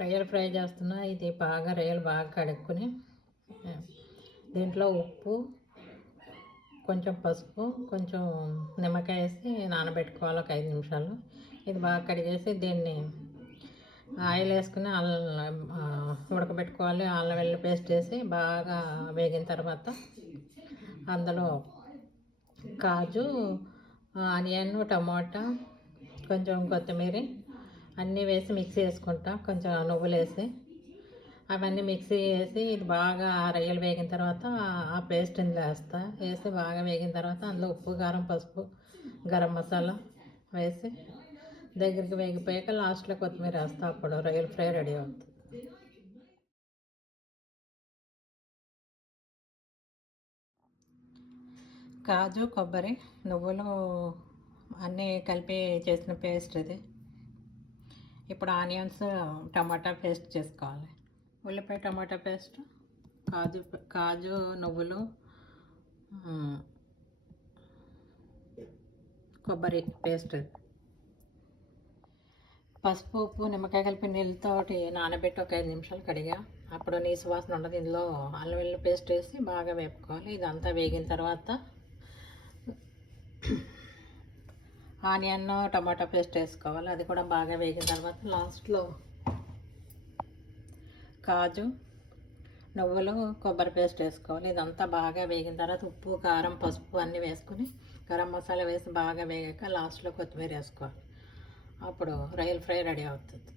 రొయ్యలు ఫ్రై చేస్తున్నా. ఇది బాగా రొయ్యలు బాగా కడుక్కుని దీంట్లో ఉప్పు కొంచెం పసుపు కొంచెం నిమ్మకాయ వేసి నానబెట్టుకోవాలి ఒక ఐదు నిమిషాలు. ఇది బాగా కడిగేసి దీన్ని ఆయిల్ వేసుకుని అల్లం ఉడకబెట్టుకోవాలి. అల్లం వెల్లుల్లి పేస్ట్ వేసి బాగా వేగిన తర్వాత అందులో కాజు ఆనియన్ టమాటా కొంచెం కొత్తిమీర అన్నీ వేసి మిక్సీ వేసుకుంటాం కొంచెం నువ్వులు వేసి. అవన్నీ మిక్సీ వేసి ఇది బాగా ఆ రొయ్యలు వేగిన తర్వాత ఆ పేస్ట్ ఇందులో వేస్తా. వేసి బాగా వేగిన తర్వాత అందులో ఉప్పు కారం పసుపు గరం మసాలా వేసి దగ్గరికి వేగిపోయాక లాస్ట్లో కొత్తిమీర వేస్తా. అప్పుడు రొయ్యల ఫ్రై రెడీ అవుతుంది. కాజు కొబ్బరి నువ్వులు అన్నీ కలిపి చేసిన పేస్ట్ ఇది. ఇప్పుడు ఆనియన్స్ టమాటా పేస్ట్ చేసుకోవాలి. ఉల్లిపాయ టమాటా పేస్ట్ కాజు కాజు నువ్వులు కొబ్బరి పేస్ట్. పసుపు ఉప్పు నిమ్మకాయ కలిపి నీళ్ళతో నానబెట్టి ఒక ఐదు నిమిషాలు కడిగా. అప్పుడు నీ సువాసన ఉండదు. ఇందులో అల్లం వెల్లుల్లి పేస్ట్ వేసి బాగా వేపుకోవాలి. ఇదంతా వేగిన తర్వాత ఆనియన్ టమాటా పేస్ట్ వేసుకోవాలి. అది కూడా బాగా వేగిన తర్వాత లాస్ట్లో కాజు నువ్వులు కొబ్బరి పేస్ట్ వేసుకోవాలి. ఇదంతా బాగా వేగిన తర్వాత ఉప్పు కారం పసుపు అన్నీ వేసుకుని గరం మసాలా వేసి బాగా వేగాక లాస్ట్లో కొత్తిమీర వేసుకోవాలి. అప్పుడు రొయ్యల ఫ్రై రెడీ అవుతుంది.